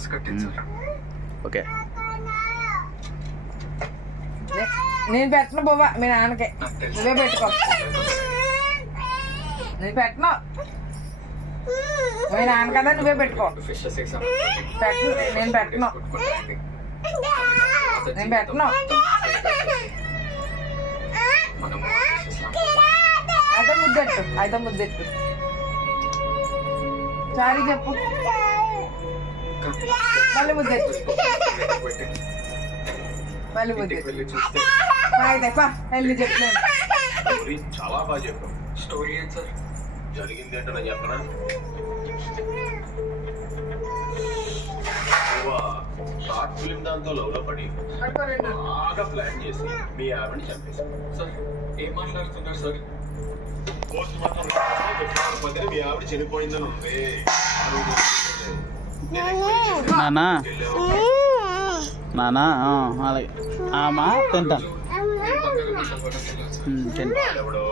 Box కట్టింది sir. Okay నేను పెట్టను బాబా మీ నాన్నకి, నువ్వే పెట్టుకో. నేను పెట్టను, మీ నాన్న కదా నువ్వే పెట్టుకో. ఫిషెస్ ఎగ్జామ్ పెట్టను, నేను పెట్టను, నేను పెట్టను. మనము అయితే ముద్దెట్టు, అయితే ముద్దెట్టు. సారీ చెప్పు, మళ్ళీ ముద్దెట్టు, మళ్ళీ ముద్దెట్టు. వెళ్ళి చూస్తే అయితే పా వెళ్ళి చెప్తాను. స్టోరీ చాలా బాగా చెప్పావు. స్టోరీ ఏంటి సార్? జరిగింది ఏంటో నేను చెప్పనా? షార్ట్ ఫిల్మ్ దాంతో లవ్ లో పడి బాగా ప్లాన్ చేసి మీ ఆవిడని చంపేశాను. సార్ ఏం మాట్లాడుతున్నారు సార్? పోస్ట్ మార్టం పక్కన మీ ఆవిడ చనిపోయిందని ఉంది. నానా నానా అలాగే అమ్మా తింటాను. నేను బంగారం మిషన్ కొట్టడం తెలియదు సార్. తింటా. ఎవడో